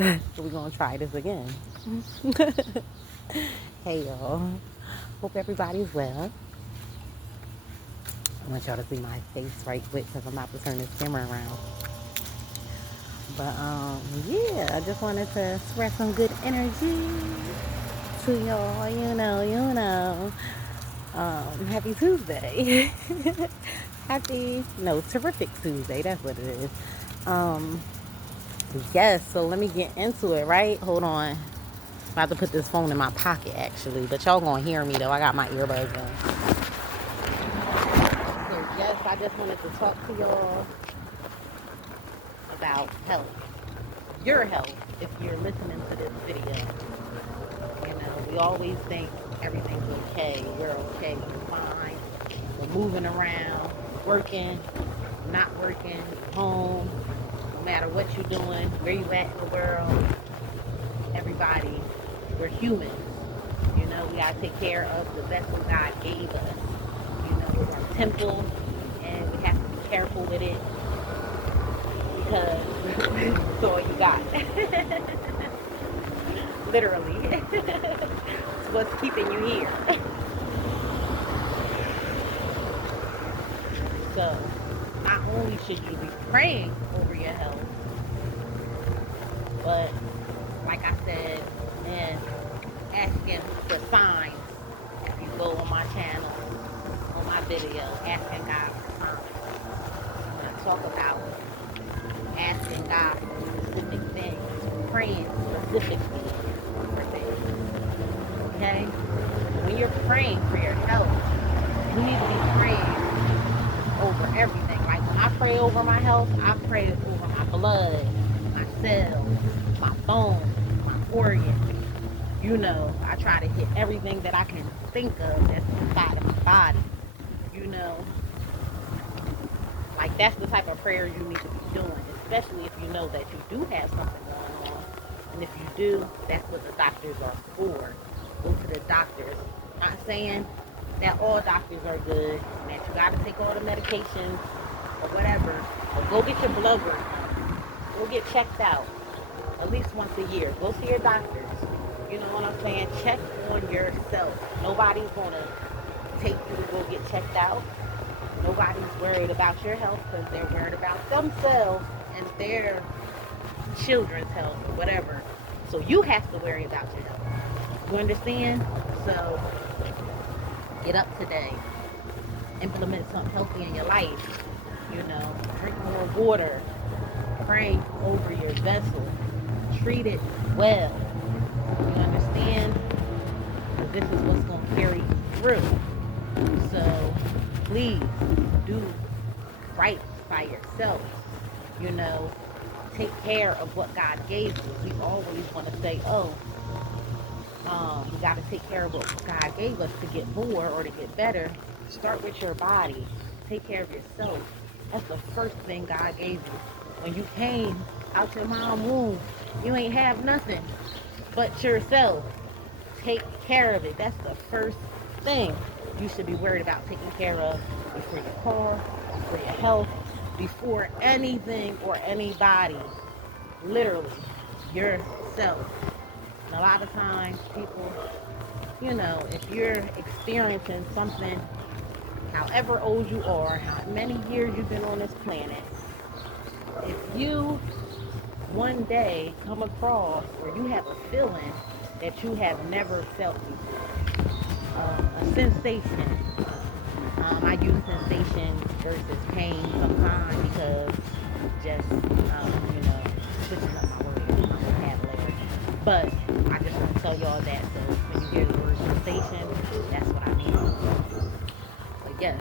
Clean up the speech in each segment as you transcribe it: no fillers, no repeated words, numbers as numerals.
So we're gonna try this again. Hey y'all. Hope everybody's well. I want y'all to see my face right quick because I'm about to turn this camera around. But yeah, I just wanted to spread some good energy to y'all, happy Tuesday. Terrific Tuesday, that's what it is. Um, yes, so let me get into it, right? Hold on. About to put this phone in my pocket actually, but y'all gonna hear me though. I got my earbuds in. So yes, I just wanted to talk to y'all about health. Your health, if you're listening to this video. We always think everything's okay. We're okay. We're fine. We're moving around, working, not working, home. No matter what you're doing, where you at in the world, everybody, we're humans. We gotta take care of the vessel God gave us. It's our temple, and we have to be careful with it because it's all you got. Literally, it's what's keeping you here. So, not only should you be praying over your health, but like I said, and asking for signs. If you go on my channel, on my video, asking God for signs. When I talk about asking God for specific things, praying specifically for things. Okay? When you're praying for your health, you need to be praying over everything. Like when I pray over my health, I pray over my blood, my cells, my bones, my organs. I try to hit everything that I can think of that's inside of my body. You know, like that's the type of prayer you need to be doing, especially if you know that you do have something going on. And if you do, that's what the doctors are for. Go to the doctors. I'm not saying that all doctors are good and that you got to take all the medications or whatever, but go get your blood work done. Go get checked out at least once a year. Go see your doctors. You know what I'm saying? Check on yourself. Nobody's going to take you to go get checked out. Nobody's worried about your health because they're worried about themselves and their children's health or whatever. So you have to worry about your health. You understand? So get up today. Implement something healthy in your life. Drink more water. Pray over your vessel. Treat it well. You understand? This is what's going to carry you through. So please do right by yourself. Take care of what God gave you. We always want to say, you got to take care of what God gave us to get more or to get better. Start with your body. Take care of yourself. That's the first thing God gave you. When you came out your mom's womb, you ain't have nothing but yourself. Take care of it. That's the first thing you should be worried about taking care of before your car, before your health, before anything or anybody. Literally, yourself. And a lot of times people, if you're experiencing something, however old you are, how many years you've been on this planet, if you one day come across or you have a feeling that you have never felt before, a sensation. I use sensation versus pain sometimes because just, switching up my words, my vocabulary. But I just want to tell y'all that. So when you hear the word sensation, that's what I mean. But yes,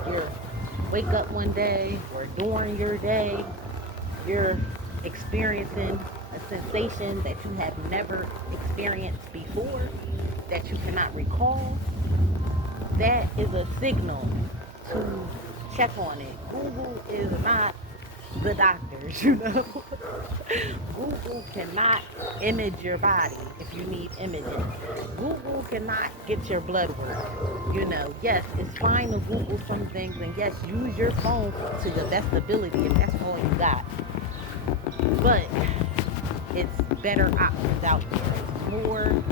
if you wake up one day or during your day, you're experiencing a sensation that you have never experienced before, that you cannot recall, that is a signal to check on it. Google is not the doctors, Google cannot image your body if you need imaging. Google cannot get your blood work. Yes, it's fine to Google some things, and yes, use your phone to your best ability if that's all you got. But it's better options out there. It's more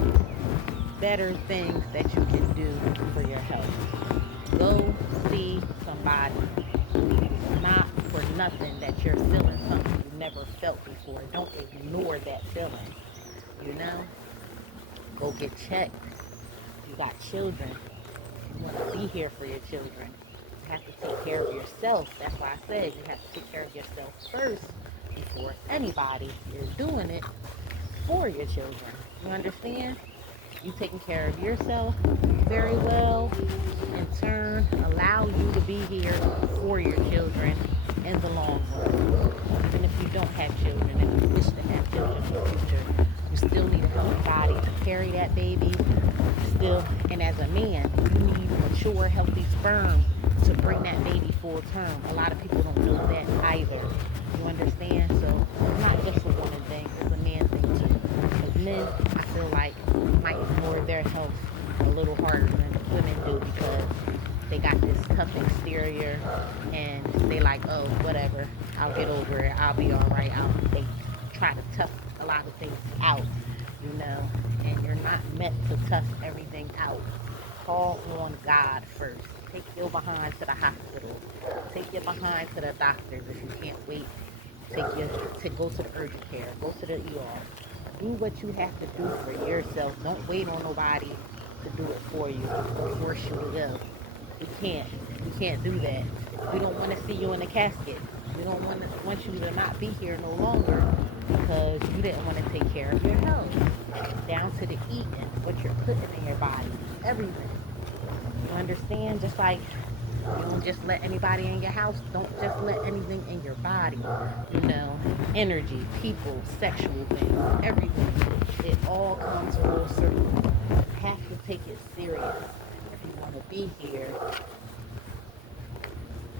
better things that you can do for your health. Go see somebody. It's not for nothing that you're feeling something you never felt before. Don't ignore that feeling. You know, go get checked. You got children. You want to be here for your children. You have to take care of yourself. That's why I said you have to take care of yourself first before anybody. You're doing it for your children. You understand? You taking care of yourself very well, in turn, allow you to be here for your children in the long run. Even if you don't have children and you wish to have children in the future, you still need a healthy body to carry that baby. Still, and as a man, you need mature, healthy sperm to bring that baby full term. A lot of people don't know that either. You understand? So it's not just a woman thing, it's a man thing too. Because men, I feel like, might ignore their health a little harder than women do because they got this tough exterior and they like, oh, whatever, I'll get over it, I'll be all right. They try to tough a lot of things out, you know, and you're not meant to tough everything out. Call on God first. Take your behind to the hospital. Take your behind to the doctors if you can't wait. Go to the urgent care. Go to the ER. Do what you have to do for yourself. Don't wait on nobody to do it for you or force you to go. We can't. We can't do that. We don't want to see you in a casket. We don't want you to not be here no longer because you didn't want to take care of your health. Down to the eating, what you're putting in your body, everything. You understand? Just like you don't just let anybody in your house. Don't just let anything in your body. You know, energy, people, sexual things, everything. It all comes full circle. You have to take it serious if you want to be here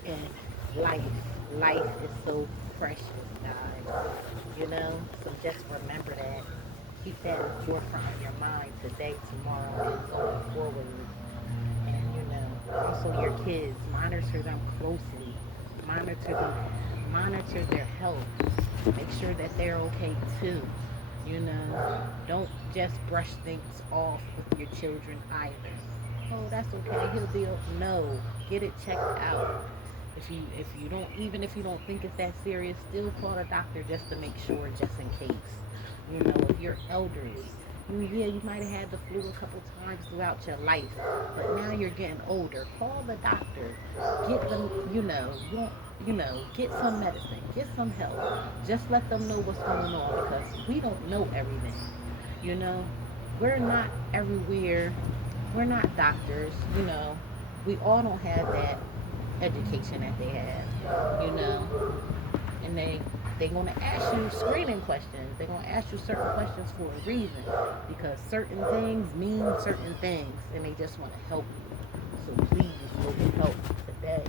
in life. Life is so precious, guys. You know, so just remember that. Keep that in the forefront of your mind today, tomorrow, and going forward. And you know, also your kids, monitor them closely. Monitor their health. Make sure that they're okay too. You know, don't just brush things off with your children either. Oh, that's okay. He'll be okay. No, get it checked out. If you don't, even if you don't think it's that serious, still call a doctor just to make sure, just in case. You know, if you're elderly, yeah, you might have had the flu a couple times throughout your life, but now you're getting older. Call the doctor. Get them, get some medicine, get some help. Just let them know what's going on because we don't know everything. You know, we're not everywhere. We're not doctors. You know, we all don't have that education that they have. You know, and they're going to ask you screening questions. They're going to ask you certain questions for a reason because certain things mean certain things and they just want to help you. So please go get help today.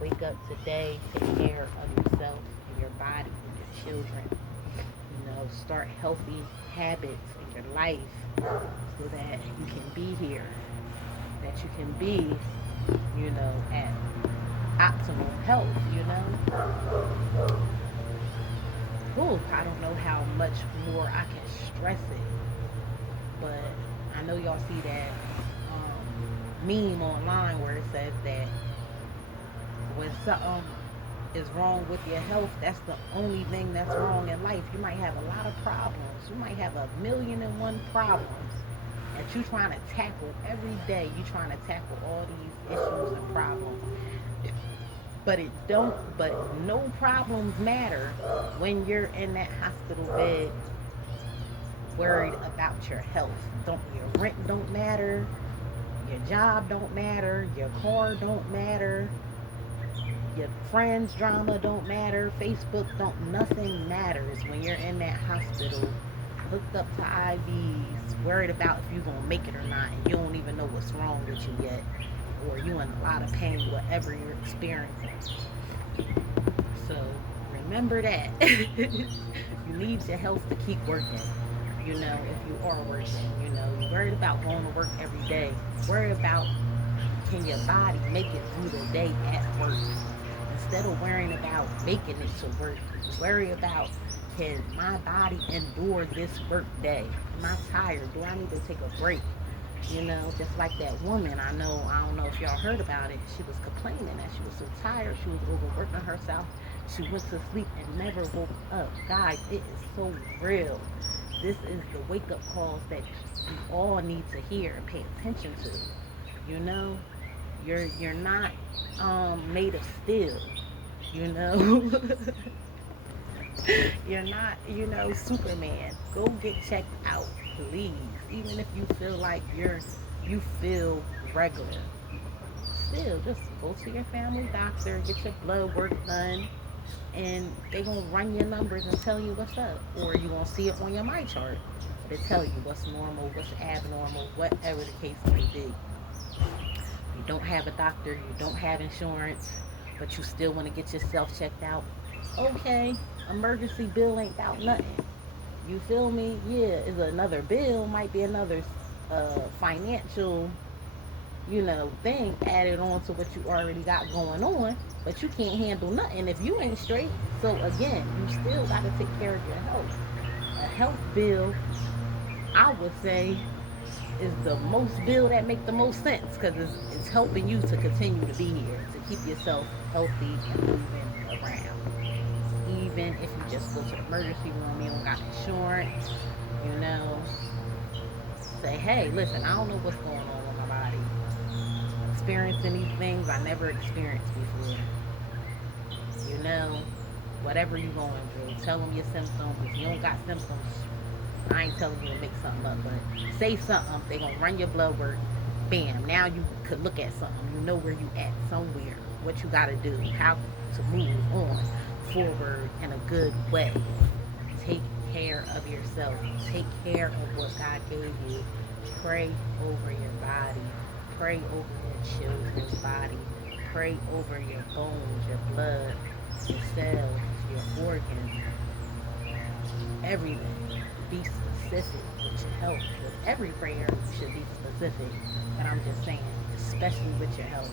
Wake up today. Take care of yourself and your body and your children. You know, start healthy habits in your life so that you can be here. That you can be, you know, at optimal health, you know. Ooh, I don't know how much more I can stress it, but I know y'all see that meme online where it says that when something is wrong with your health, that's the only thing that's wrong in life. You might have a lot of problems. You might have 1,000,001 problems that you're trying to tackle every day. You're trying to tackle all these issues and problems. But no problems matter when you're in that hospital bed worried about your health. Your rent don't matter, your job don't matter, your car don't matter, your friends' drama don't matter, Facebook nothing matters when you're in that hospital, hooked up to IVs, worried about if you're gonna make it or not, and you don't even know what's wrong with you yet. Or you in a lot of pain, whatever you're experiencing. So remember that. You need your health to keep working. You know, if you are working, you know, you're worried about going to work every day. Worry about can your body make it through the day at work. Instead of worrying about making it to work, worry about can my body endure this work day? Am I tired? Do I need to take a break? You know, just like that woman, I don't know if y'all heard about it. She was complaining that she was so tired, she was overworking herself. She went to sleep and never woke up. Guys, it is so real. This is the wake up calls that we all need to hear and pay attention to. You know, you're not made of steel. You know, you're not, Superman. Go get checked out, please. Even if you feel like you feel regular, still just go to your family doctor, get your blood work done, and they gonna run your numbers and tell you what's up, or you gonna see it on your my chart to tell you what's normal, what's abnormal, whatever the case may be. You don't have a doctor, you don't have insurance, but you still want to get yourself checked out. Okay, emergency bill ain't about nothing. You feel me? Yeah, is another bill, might be another financial, thing added on to what you already got going on, but you can't handle nothing if you ain't straight. So again, you still got to take care of your health. A health bill, I would say, is the most bill that make the most sense because it's helping you to continue to be here, to keep yourself healthy and moving around. Even if you just go to the emergency room, you don't got insurance, you know, say, hey, listen, I don't know what's going on with my body. Experiencing these things I never experienced before. You know, whatever you're going through, tell them your symptoms. If you don't got symptoms, I ain't telling you to make something up, but say something. They gonna run your blood work. Bam. Now you could look at something. You know where you at somewhere. What you gotta do. How to move on forward in a good way. Take care of yourself. Take care of what God gave you. Pray over your body. Pray over your children's body. Pray over your bones, your blood, your cells, your organs, everything. Be specific with your health. With every prayer, you should be specific. But I'm just saying, especially with your health.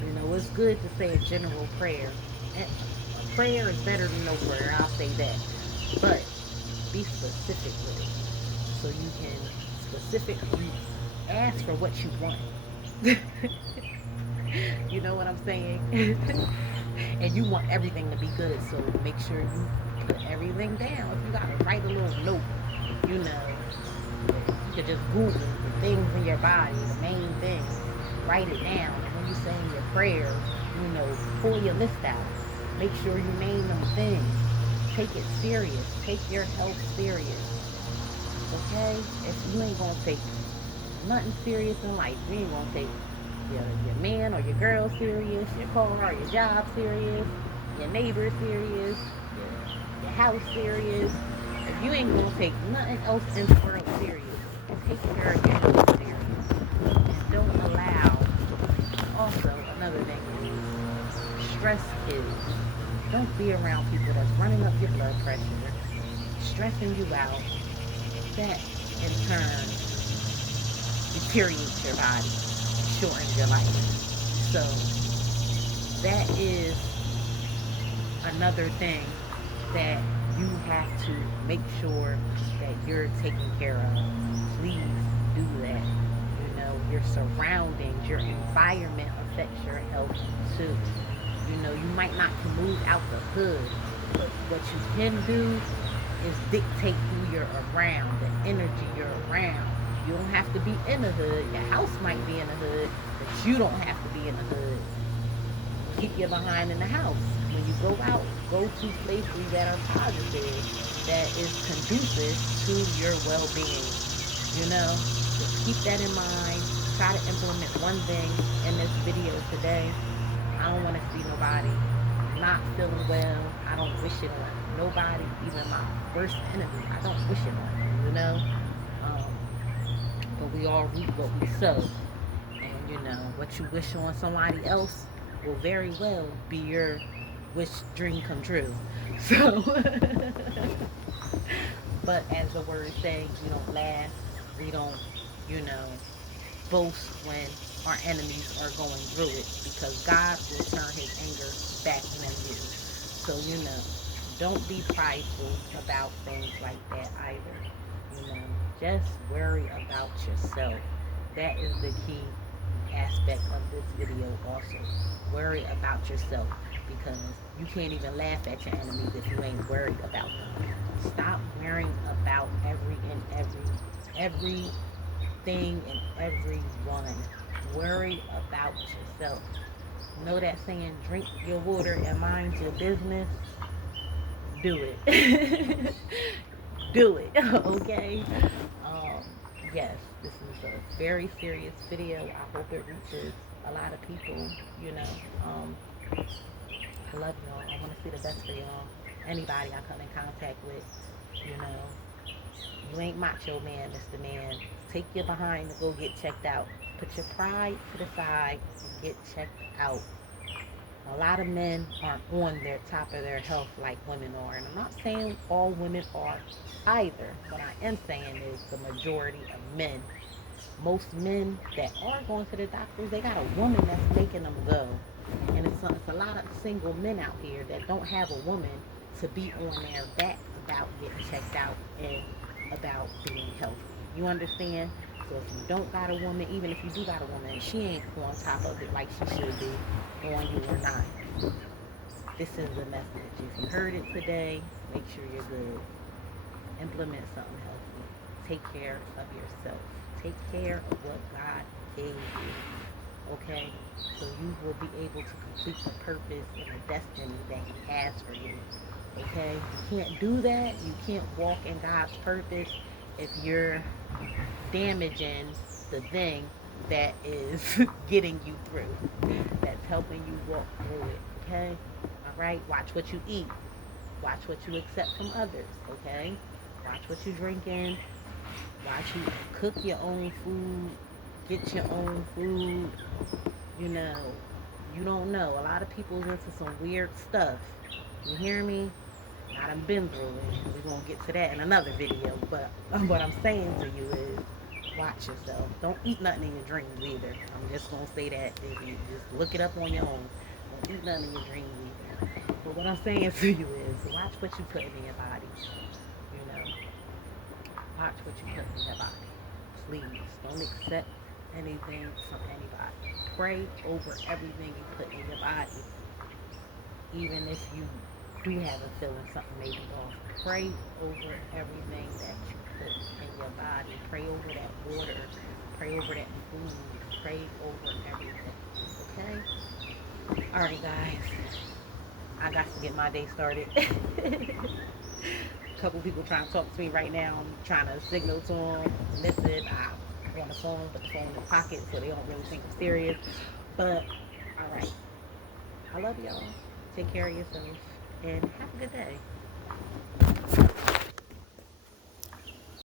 You know, it's good to say a general prayer. And a prayer is better than no prayer, I'll say that. But be specific with it. So you can specifically ask for what you want. You know what I'm saying? And you want everything to be good, so make sure you put everything down. If you gotta write a little note, you know, you could just Google the things in your body, the main things, write it down. And when you saying your prayers, you know, pull your list out. Make sure you name them things. Take it serious. Take your health serious. Okay? If you ain't gonna take nothing serious in life, you ain't gonna take your man or your girl serious, your car or your job serious, your neighbor serious, your house serious. If you ain't gonna take nothing else in the world serious, take care of your health serious. And don't allow, also another thing is, stress kills. Don't be around people that's running up your blood pressure, stressing you out. That in turn deteriorates your body, shortens your life. So that is another thing that you have to make sure that you're taking care of. Please do that. You know, your surroundings, your environment affects your health too. You know, you might not can move out the hood, but what you can do is dictate who you're around, the energy you're around. You don't have to be in the hood. Your house might be in the hood, but you don't have to be in the hood. Keep your behind in the house. When you go out, go to places that are positive, that is conducive to your well-being. You know, just keep that in mind. Try to implement one thing in this video today. I don't want to see nobody not feeling well. I don't wish it on nobody, even my worst enemy. I don't wish it on them, you know. But we all reap what we sow. And, you know, what you wish on somebody else will very well be your wish dream come true. So, but as the word says, we don't laugh, we don't, you know, boast when our enemies are going through it, because God will turn his anger back on you. So, you know, Don't be prideful about things like that either. Just worry about yourself. That is the key aspect of this video also. Worry about yourself, because you can't even laugh at your enemies if you ain't worried about them. Stop worrying about everything and everyone. Worry about yourself. Know that saying, drink your water and mind your business? Do it. Do it. Okay? Um, yes, this is a very serious video. I hope it reaches a lot of people, you know. Um, I love y'all. I want to see the best for y'all. Anybody I come in contact with, you know. You ain't macho man, Mr. Man. Take your behind to go get checked out. Put your pride to the side and get checked out. A lot of men aren't on their top of their health like women are. And I'm not saying all women are either. What I am saying is the majority of men, most men that are going to the doctors, they got a woman that's making them go. And it's a lot of single men out here that don't have a woman to be on their back about getting checked out and about being healthy. You understand? So if you don't got a woman, even if you do got a woman, she ain't on top of it like she should be, on you or not. This is the message. If you heard it today, make sure you're good. Implement something healthy. Take care of yourself. Take care of what God gave you. Okay? So you will be able to complete the purpose and the destiny that He has for you. Okay? You can't do that. You can't walk in God's purpose if you're damaging the thing that is getting you through, that's helping you walk through it. Okay? All right? Watch what you eat. Watch what you accept from others. Okay? Watch what you drink in. Watch you cook your own food. Get your own food. You know, you don't know. A lot of people's into some weird stuff. You hear me? I done been through it. We're going to get to that in another video. But what I'm saying to you is, watch yourself. Don't eat nothing in your dreams either. I'm just going to say that. If you just look it up on your own. Don't eat nothing in your dreams either. But what I'm saying to you is, watch what you put in your body. You know, watch what you put in your body. Please don't accept anything from anybody. Pray over everything you put in your body. Even if you do have a feeling something may be off, pray over everything that you put in your body. Pray over that water. Pray over that food. Pray over everything. Okay? Alright, guys. I got to get my day started. A couple people trying to talk to me right now. I'm trying to signal to them. Listen, I'm on the phone, put the phone in the pocket so they don't really think I'm serious. But, alright. I love y'all. Take care of yourself and have a good day.